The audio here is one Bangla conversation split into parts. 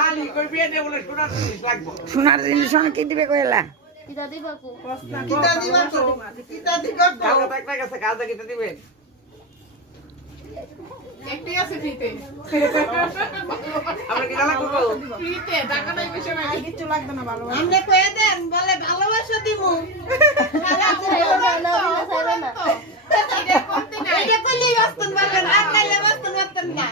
হালি কই বিয়ে নে বলে সোনার জিনিস লাগবে সোনার জিনিস কি দিবে কইলা কিতা দিবা কো কিতা দিবা কালো একটা গেছে কাজে কিতা দিবেন একটাই আছে ফ্রিতে আমরা কি জানা করব ফ্রিতে টাকা নাই পয়সা নাই কিছু লাগবে না ভালোবাসা আমরা কয়ে দেন বলে ভালোবাসা দিমু না এটা করতে নাই এটা কইলেই বাস্তন পারবেন আর কাইলে বাস্তন পারতেন না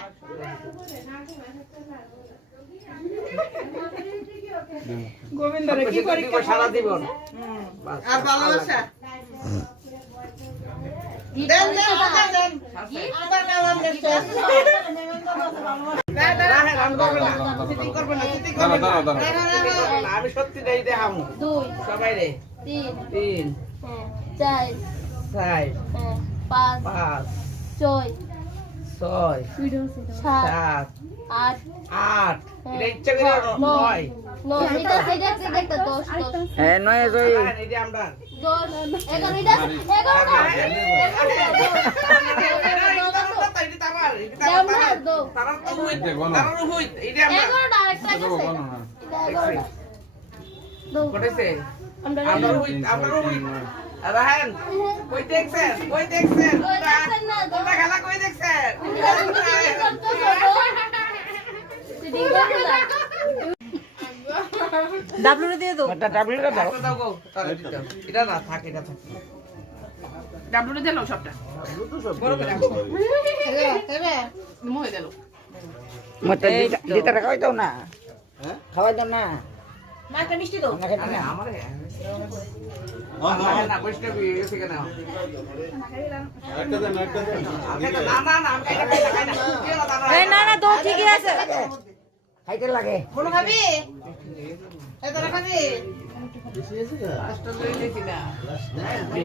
গোবিন্দরে কি পরীক্ষা সারা জীবন আর ভালোবাসা দেন দেন আদা দেন আদা না আমাদের শেষ আমি সত্যি দেই দেখামু 2 সবাই রে 3 তিন 4 চার 5 পাঁচ 6 ছয় 7 সাত 8 আট এটা ইচ্ছা করে নয় No, এটা দেখতে 10 হ্যাঁ নয় জয় এই যে আমরা 10 11 এটা 11 ডাবলু দিয়ে দাও ডাবলুটা দাও এটা না থাক এটা থাক ডাবলুরে দিলো সবটা বড় করে মুহে দিলো মতে দিতে খাওয়াই দাও না হ্যাঁ খাওয়াই দাও না মাকে মিষ্টি দাও না খেতে না আমারে না বৈষ্ণবী এসে কেন না না না আমি খাই না এই না না তো ঠিকই আছে খাইতে লাগে বলো খাবি এত খাবি কষ্ট লইলেছি না